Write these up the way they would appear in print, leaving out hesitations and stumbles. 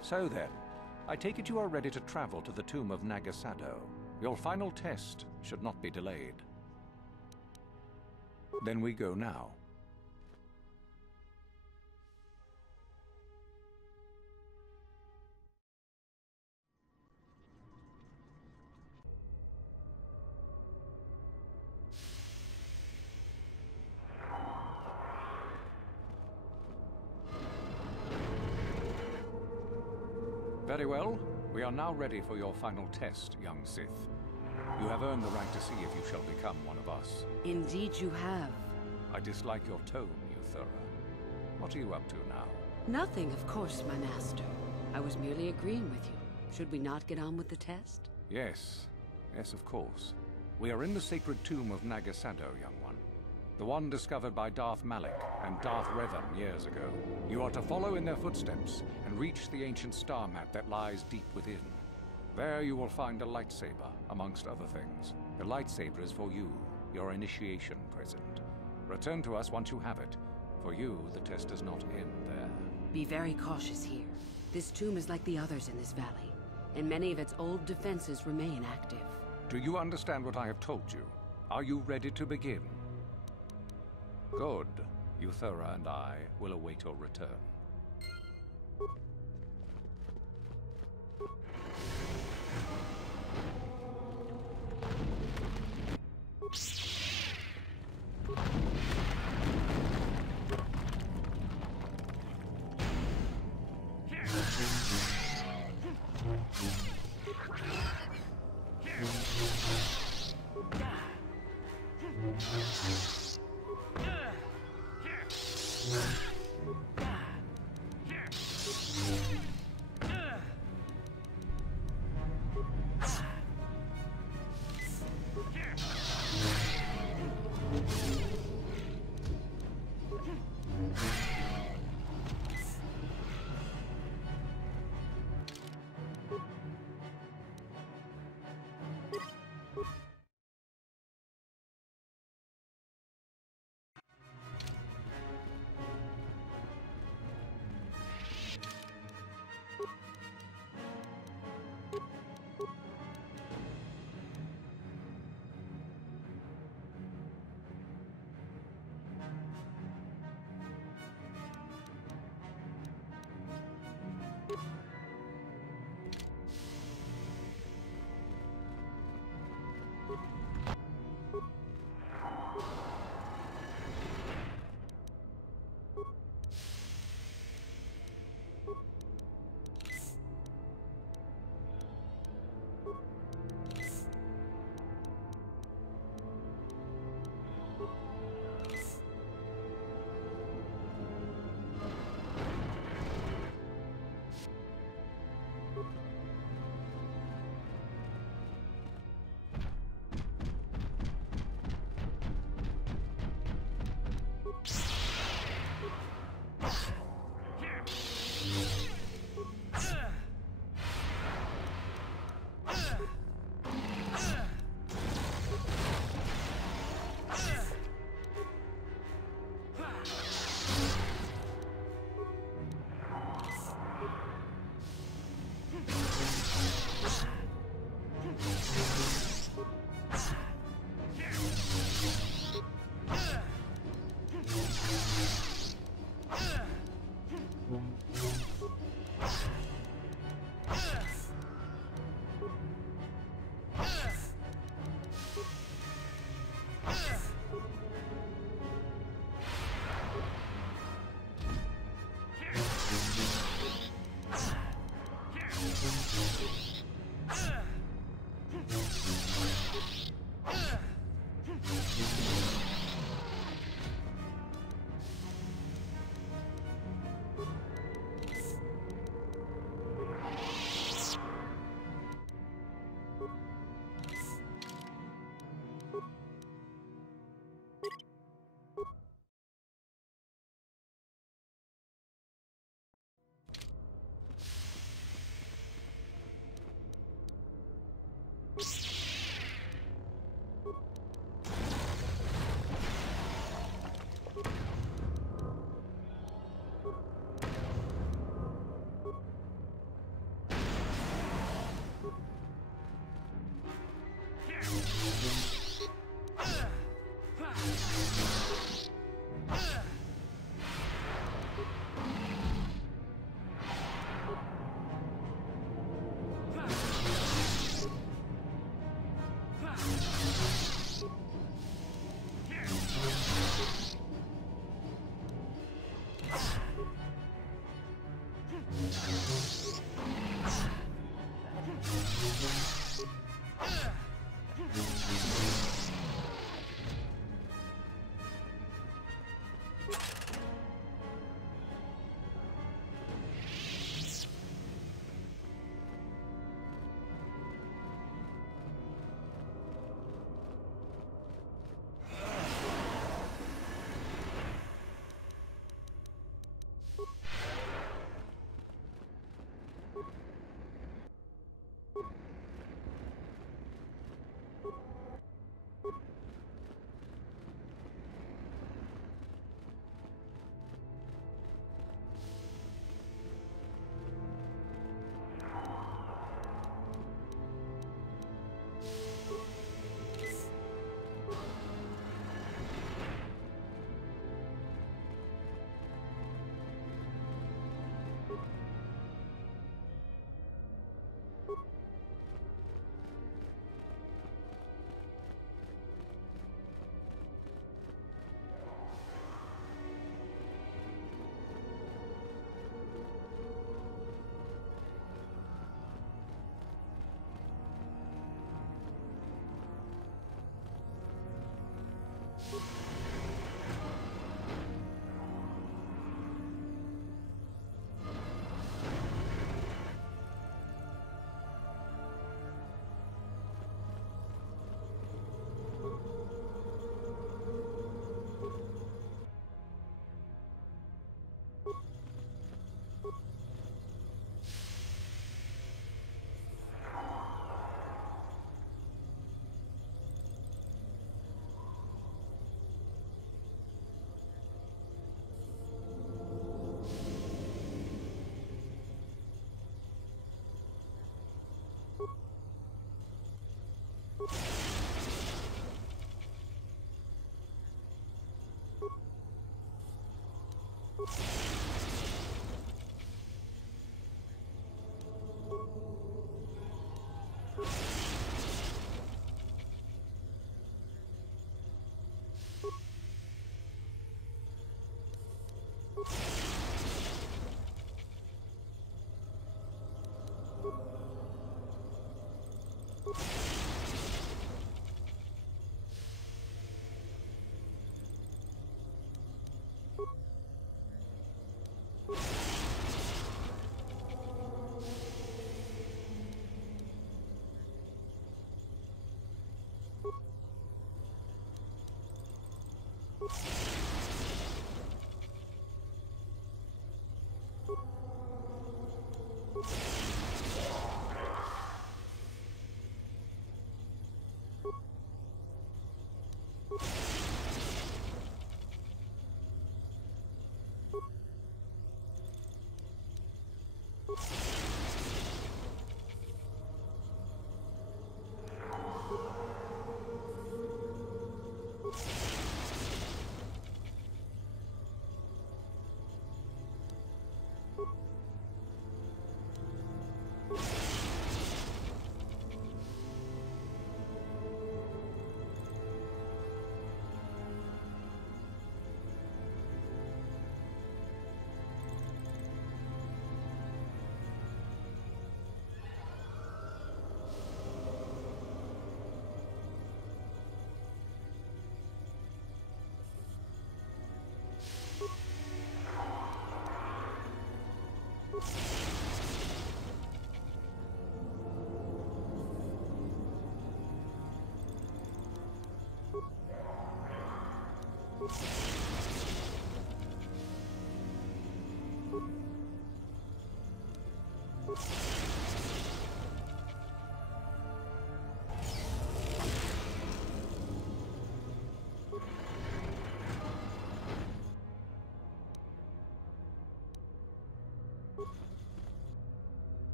So then, I take it you are ready to travel to the tomb of Nagasado. Your final test should not be delayed. Then we go now. Very well. We are now ready for your final test, young Sith. You have earned the right to see if you shall become one of us. Indeed you have. I dislike your tone, Euthura. What are you up to now? Nothing, of course, my master. I was merely agreeing with you. Should we not get on with the test? Yes. Yes, of course. We are in the sacred tomb of Nagasado, young one. The one discovered by Darth Malik and Darth Revan years ago. You are to follow in their footsteps and reach the ancient star map that lies deep within. There you will find a lightsaber, amongst other things. The lightsaber is for you, your initiation present. Return to us once you have it. For you, the test does not end there. Be very cautious here. This tomb is like the others in this valley, and many of its old defenses remain active. Do you understand what I have told you? Are you ready to begin? Good. Euthura and I will await your return.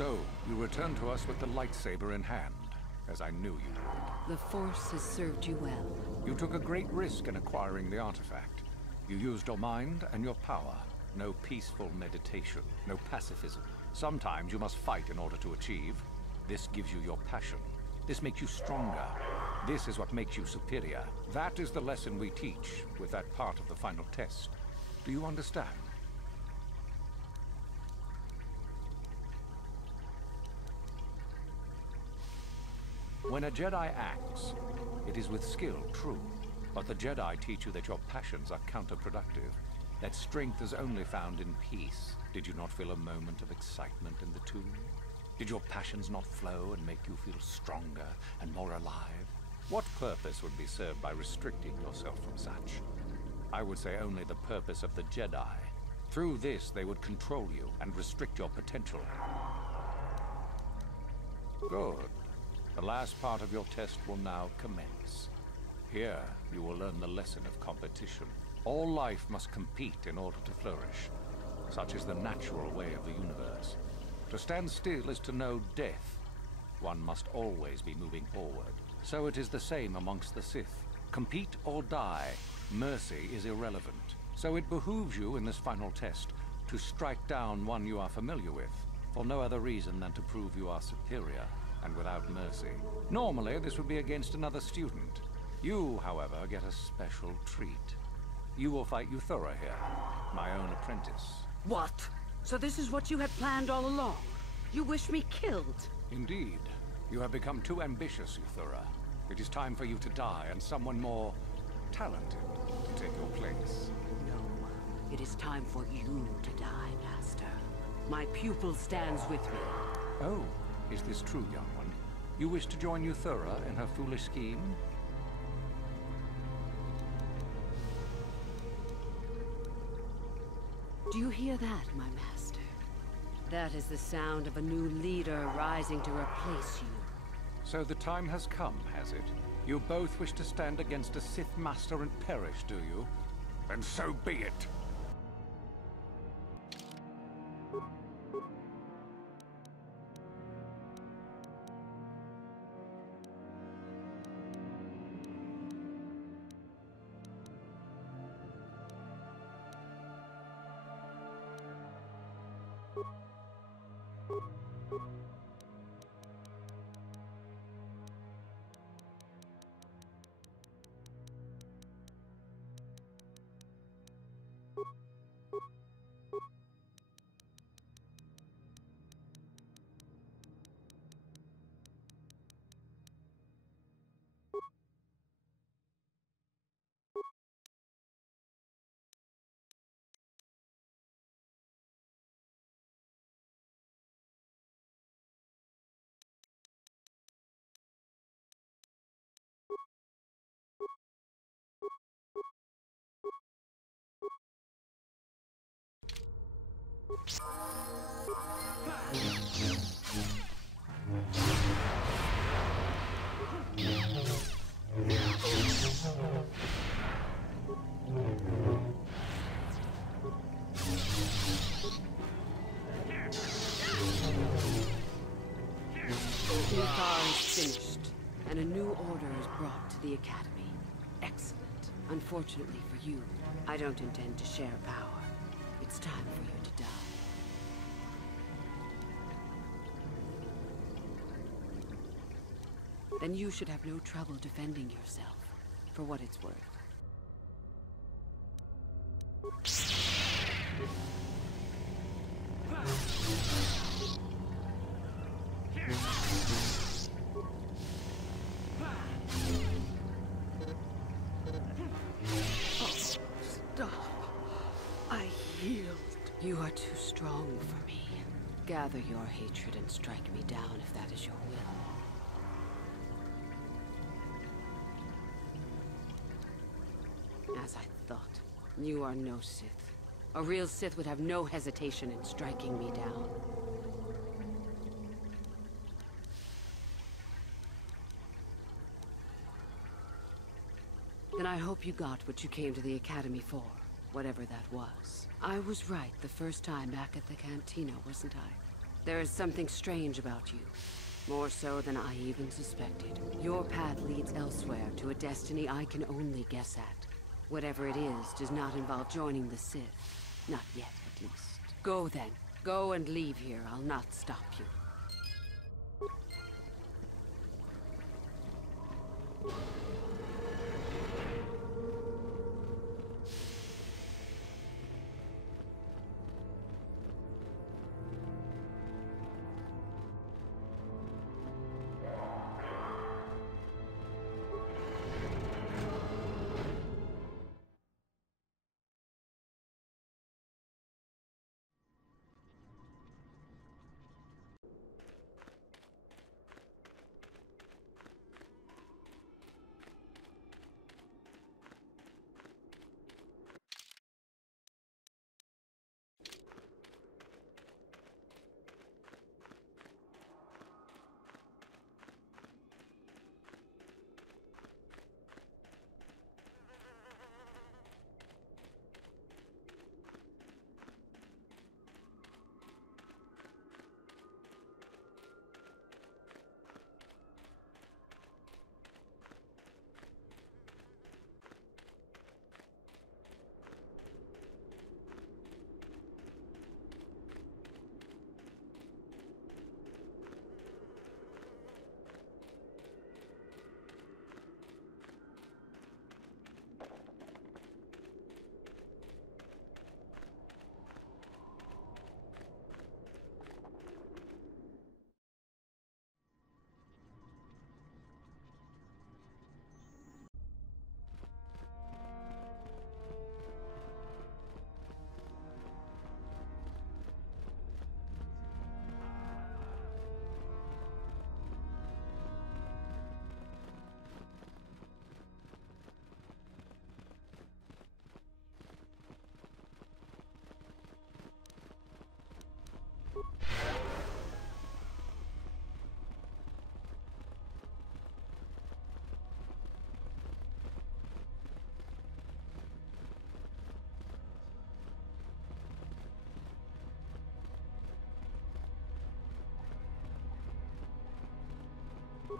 So, you return to us with the lightsaber in hand, as I knew you would. The Force has served you well. You took a great risk in acquiring the artifact. You used your mind and your power. No peaceful meditation, no pacifism. Sometimes you must fight in order to achieve. This gives you your passion. This makes you stronger. This is what makes you superior. That is the lesson we teach with that part of the final test. Do you understand? When a Jedi acts, it is with skill, true. But the Jedi teach you that your passions are counterproductive, that strength is only found in peace. Did you not feel a moment of excitement in the tomb? Did your passions not flow and make you feel stronger and more alive? What purpose would be served by restricting yourself from such? I would say only the purpose of the Jedi. Through this, they would control you and restrict your potential. Good. The last part of your test will now commence. Here, you will learn the lesson of competition. All life must compete in order to flourish. Such is the natural way of the universe. To stand still is to know death. One must always be moving forward. So it is the same amongst the Sith. Compete or die. Mercy is irrelevant. So it behooves you in this final test to strike down one you are familiar with, for no other reason than to prove you are superior and without mercy. Normally, this would be against another student. You, however, get a special treat. You will fight Euthura here, my own apprentice. What? So this is what you had planned all along? You wish me killed? Indeed. You have become too ambitious, Euthura. It is time for you to die, and someone more talented to take your place. No. It is time for you to die, Master. My pupil stands with me. Oh, is this true, young one? You wish to join Euthura in her foolish scheme? Do you hear that, my master? That is the sound of a new leader rising to replace you. So the time has come, has it? You both wish to stand against a Sith Master and perish, do you? Then so be it! The Thar is finished, and a new order is brought to the Academy. Excellent. Unfortunately for you, I don't intend to share power. It's time for you to die. Then you should have no trouble defending yourself, for what it's worth. Stop. I yield. You are too strong for me. Gather your hatred and strike me down if that is your will. As I thought, you are no Sith. A real Sith would have no hesitation in striking me down. Then I hope you got what you came to the Academy for, whatever that was. I was right the first time back at the cantina, wasn't I? There is something strange about you. More so than I even suspected. Your path leads elsewhere to a destiny I can only guess at. Whatever it is does not involve joining the Sith. Not yet, at least. Go then. Go and leave here. I'll not stop you.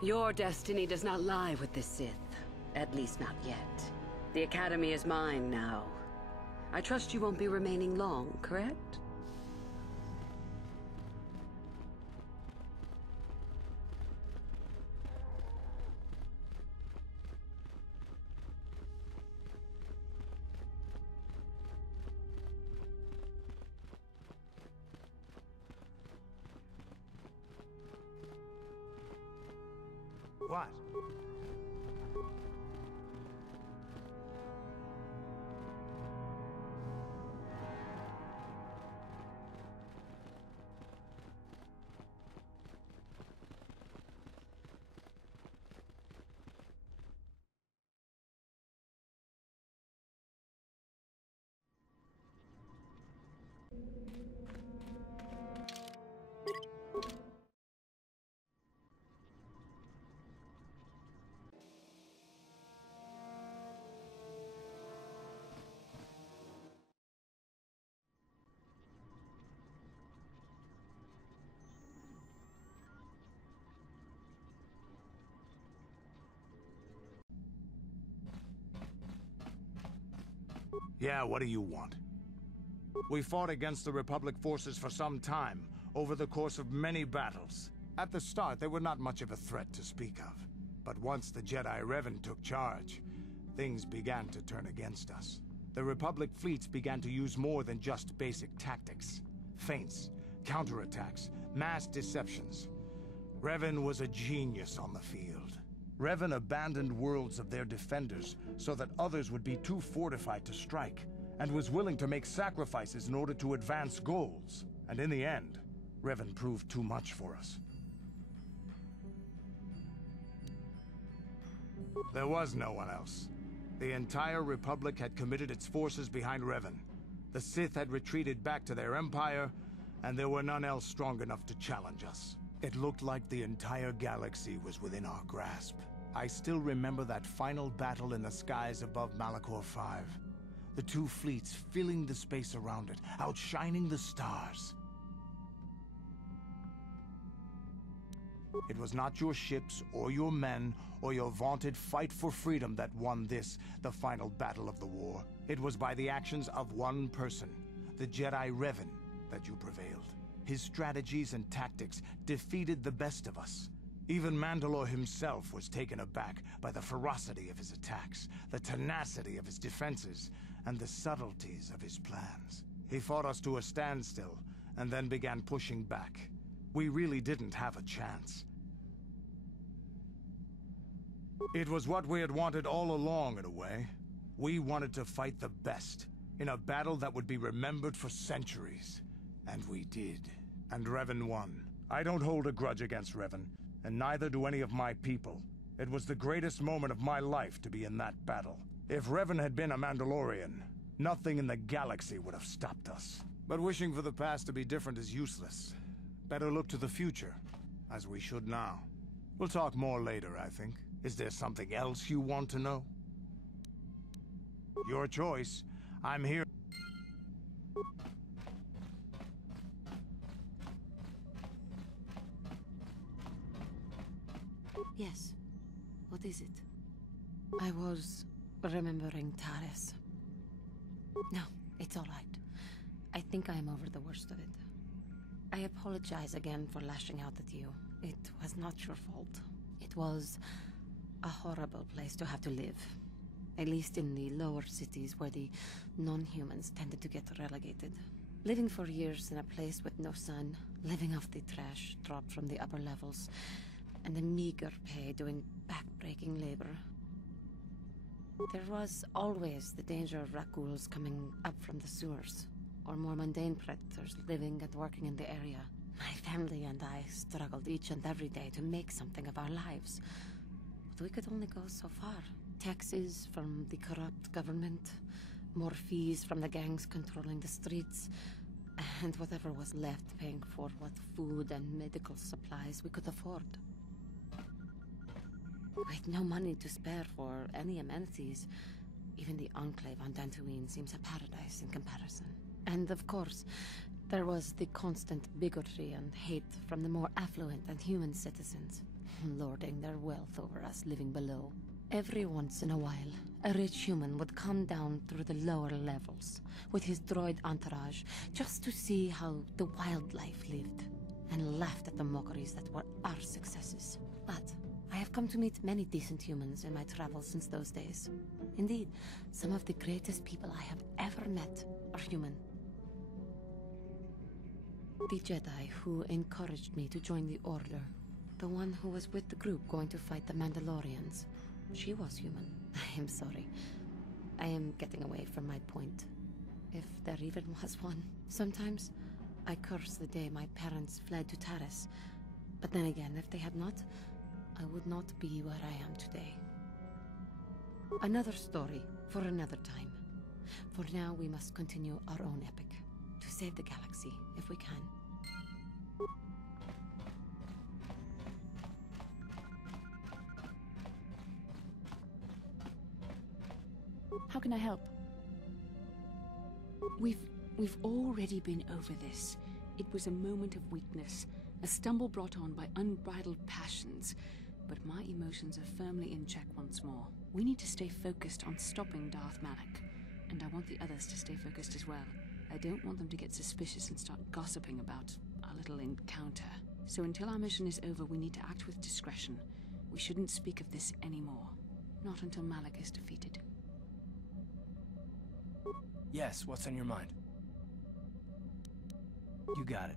Your destiny does not lie with the Sith. At least not yet. The Academy is mine now. I trust you won't be remaining long, correct? What? Yeah, what do you want? We fought against the Republic forces for some time, over the course of many battles. At the start, they were not much of a threat to speak of. But once the Jedi Revan took charge, things began to turn against us. The Republic fleets began to use more than just basic tactics. Feints, counterattacks, mass deceptions. Revan was a genius on the field. Revan abandoned worlds of their defenders so that others would be too fortified to strike, and was willing to make sacrifices in order to advance goals. And in the end, Revan proved too much for us. There was no one else. The entire Republic had committed its forces behind Revan. The Sith had retreated back to their empire, and there were none else strong enough to challenge us. It looked like the entire galaxy was within our grasp. I still remember that final battle in the skies above Malachor 5. The two fleets filling the space around it, outshining the stars. It was not your ships, or your men, or your vaunted fight for freedom that won this, the final battle of the war. It was by the actions of one person, the Jedi Revan, that you prevailed. His strategies and tactics defeated the best of us. Even Mandalore himself was taken aback by the ferocity of his attacks, the tenacity of his defenses, and the subtleties of his plans. He fought us to a standstill, and then began pushing back. We really didn't have a chance. It was what we had wanted all along, in a way. We wanted to fight the best, in a battle that would be remembered for centuries. And we did. And Revan won. I don't hold a grudge against Revan, and neither do any of my people. It was the greatest moment of my life to be in that battle. If Revan had been a Mandalorian, nothing in the galaxy would have stopped us. But wishing for the past to be different is useless. Better look to the future, as we should now. We'll talk more later, I think. Is there something else you want to know? Your choice. I'm here. Yes. What is it? I was remembering Taris. No, it's all right. I think I am over the worst of it. I apologize again for lashing out at you. It was not your fault. It was a horrible place to have to live. At least in the lower cities where the non-humans tended to get relegated. Living for years in a place with no sun, living off the trash dropped from the upper levels, and the meager pay doing back-breaking labor. There was always the danger of Rakuls coming up from the sewers, or more mundane predators living and working in the area. My family and I struggled each and every day to make something of our lives. But we could only go so far. Taxes from the corrupt government, more fees from the gangs controlling the streets, and whatever was left paying for what food and medical supplies we could afford. With no money to spare for any amenities, even the Enclave on Dantooine seems a paradise in comparison. And of course, there was the constant bigotry and hate from the more affluent and human citizens, lording their wealth over us living below. Every once in a while, a rich human would come down through the lower levels with his droid entourage just to see how the wildlife lived, and laughed at the mockeries that were our successes. But I have come to meet many decent humans in my travels since those days. Indeed, some of the greatest people I have ever met are human. The Jedi who encouraged me to join the Order, the one who was with the group going to fight the Mandalorians, she was human. I am sorry. I am getting away from my point. If there even was one. Sometimes, I curse the day my parents fled to Taris. But then again, if they had not, I would not be where I am today. Another story for another time. For now, we must continue our own epic. To save the galaxy, if we can. How can I help? We've already been over this. It was a moment of weakness, a stumble brought on by unbridled passions. But my emotions are firmly in check once more. We need to stay focused on stopping Darth Malak, and I want the others to stay focused as well. I don't want them to get suspicious and start gossiping about our little encounter. So until our mission is over, we need to act with discretion. We shouldn't speak of this anymore. Not until Malak is defeated. Yes, what's on your mind? You got it.